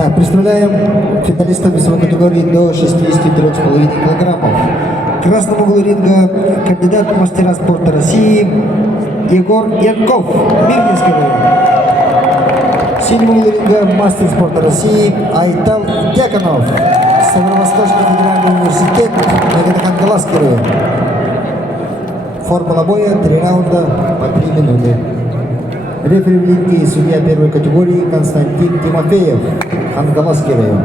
Так, представляем финалистов весовой категории до 63,5 килограммов. В красном углу ринга кандидат в мастера спорта России Егор Янков, Мирнинский район. В синем углу ринга мастер спорта России Айтал Дьяконов, Северо-Восточный федеральный университет, Хангаласский район. Формула боя 3 раунда по 3 минуты. Рефери в ринге и судья первой категории Константин Тимофеев, Хангаласский район.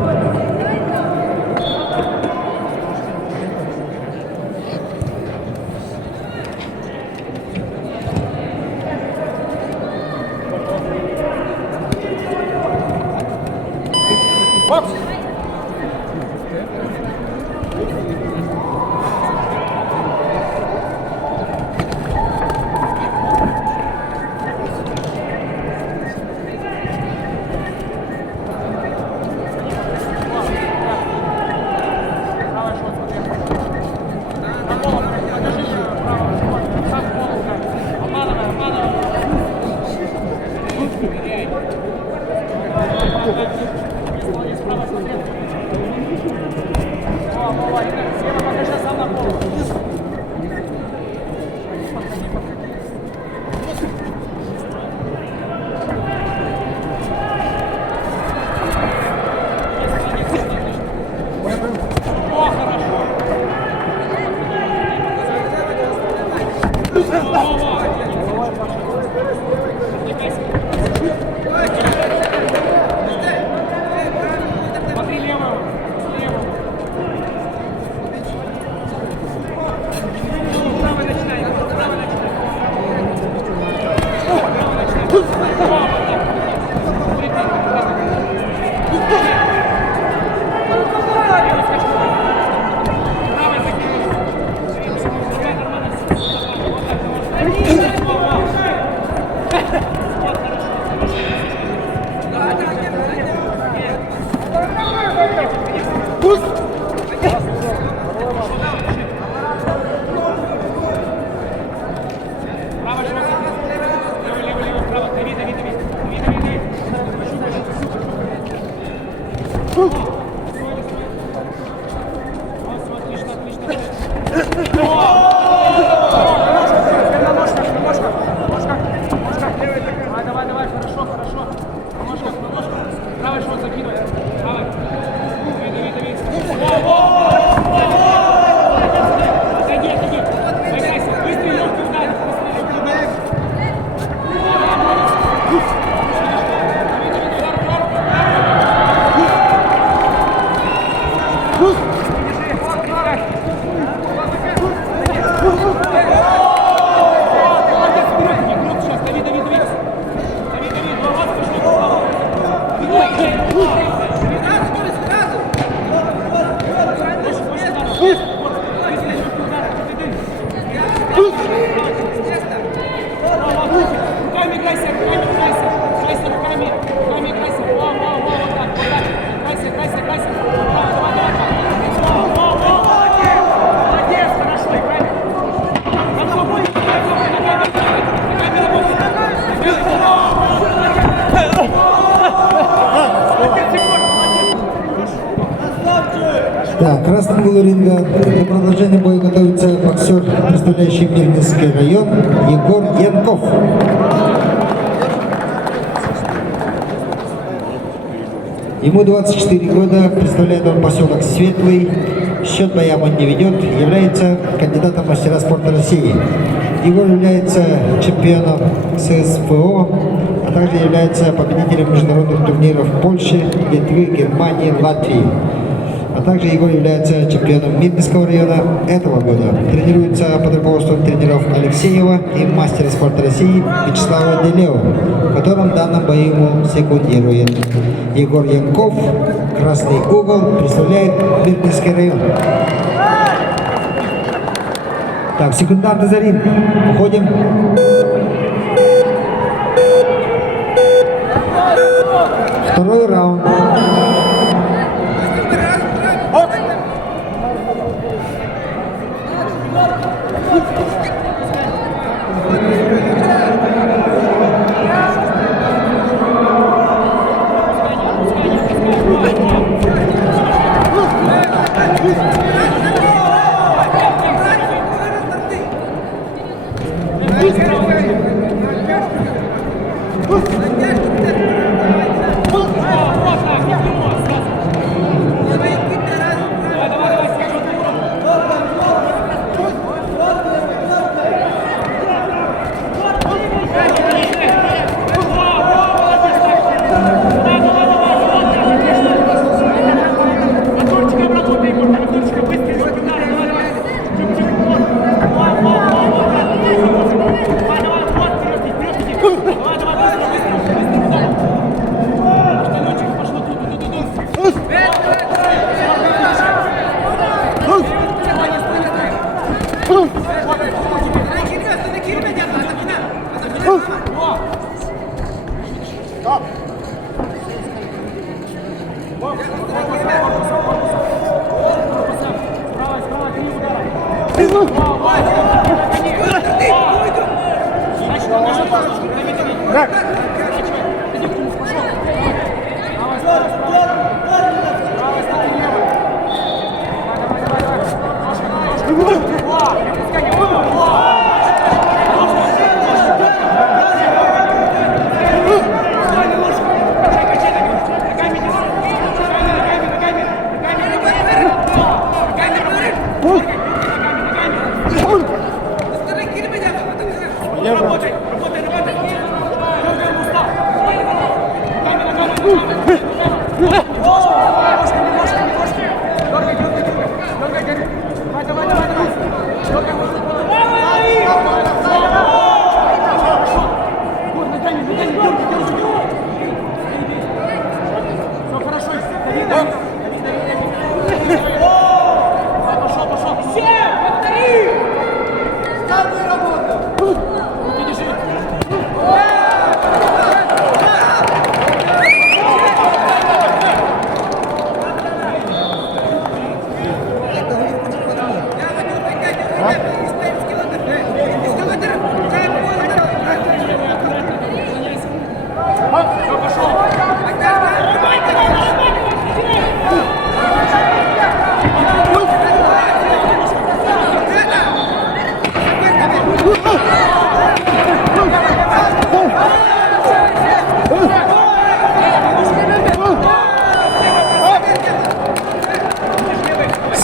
Так, в красном углу ринга для продолжения боя готовится боксер, представляющий Мирнинский район, Егор Янков. Ему 24 года, представляет он поселок Светлый, счет боям он не ведет, является кандидатом в мастера спорта России. Егор является чемпионом ССФО, а также является победителем международных турниров Польши, Литвы, Германии, Латвии. А также Егор является чемпионом Мирнинского района этого года. Тренируется под руководством тренеров Алексеева и мастера спорта России Вячеслава Делео, в котором в данном бою ему секундирует. Егор Янков, красный угол, представляет Мирнинский район. Так, секунданты за ринг. Уходим. Второй раунд.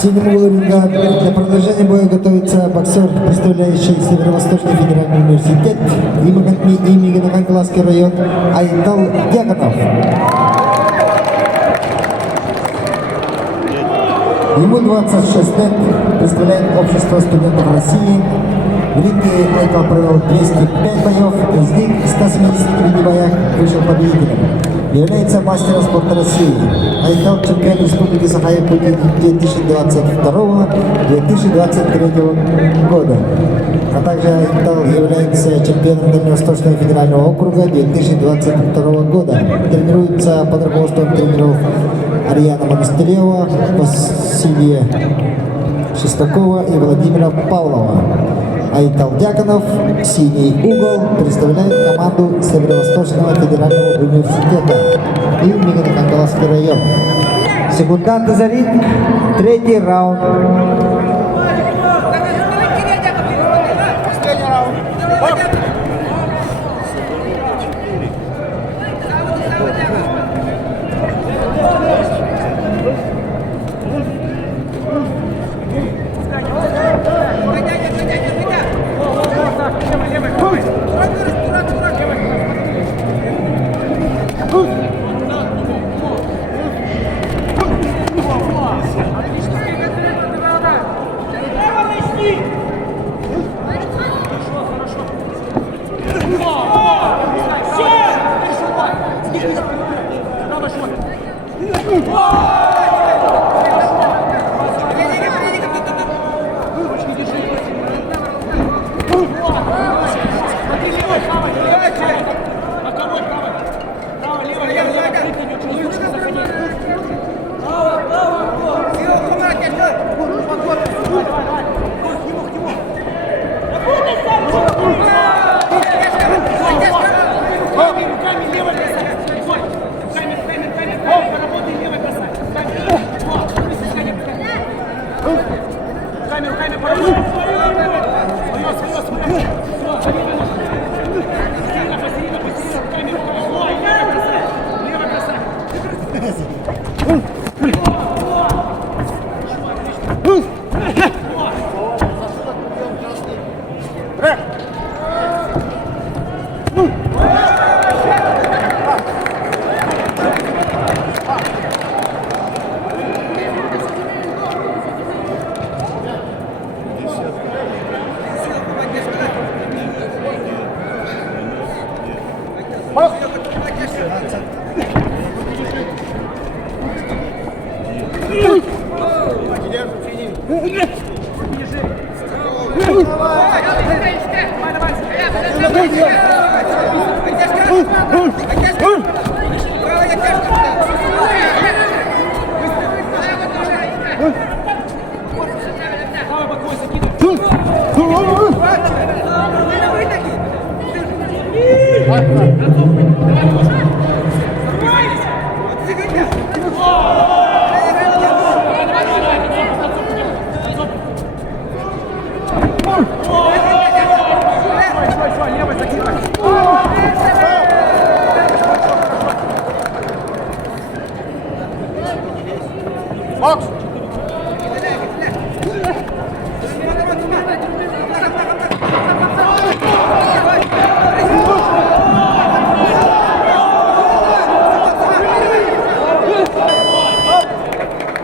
Синему углу ринга для продолжения боя готовится боксер, представляющий Северо-Восточный федеральный университет имени Гаганкаласский район Айтал Дьяконов. Ему 26 лет, представляет общество студентов России. В ринге Айтал провел 205 боев, из них 179 боях вышел победителем. Является мастером спорта России. Айтал чемпион Республики Саха-Якутия 2022-2023 года. А также Айтал является чемпионом Дальневосточного федерального округа 2022 года. Тренируется под руководством тренеров Ариана Монастырева, Василия Шестакова и Владимира Павлова. Айтал Дьяконов, синий угол, представляет команду Северо-Восточного федерального университета и Гаганкаласский район. Секунданты за ринг, третий раунд.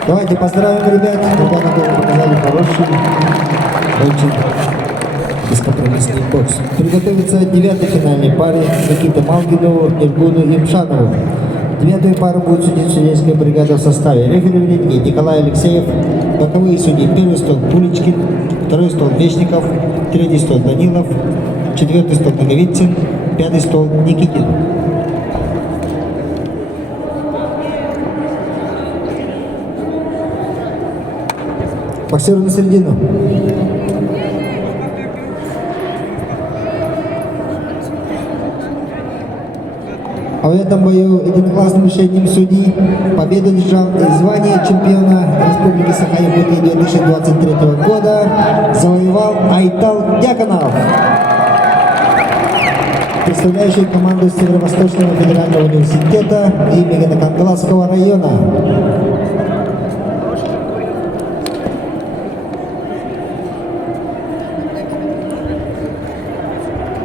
Давайте поздравим ребят, ребята тоже показали хороший, очень бескомпромиссный бокс. Приготовиться 9-й финальной паре Никита Малгинову, Иргуну Имшанову. 9-ю пару будет судить судейская бригада в составе рефери в ринге Николай Алексеев, боковые судьи: первый стол Пуличкин, второй стол Вечников, третий стол Данилов, четвертый стол Наговицын, пятый стол Никитин. Боксеру на середину. А в этом бою единогласным решением судей победу держал звание чемпиона Республики Саха-Якутия 2023 года завоевал Айтал Дьяконов, представляющий команду Северо-Восточного федерального университета имени Кангаласского района.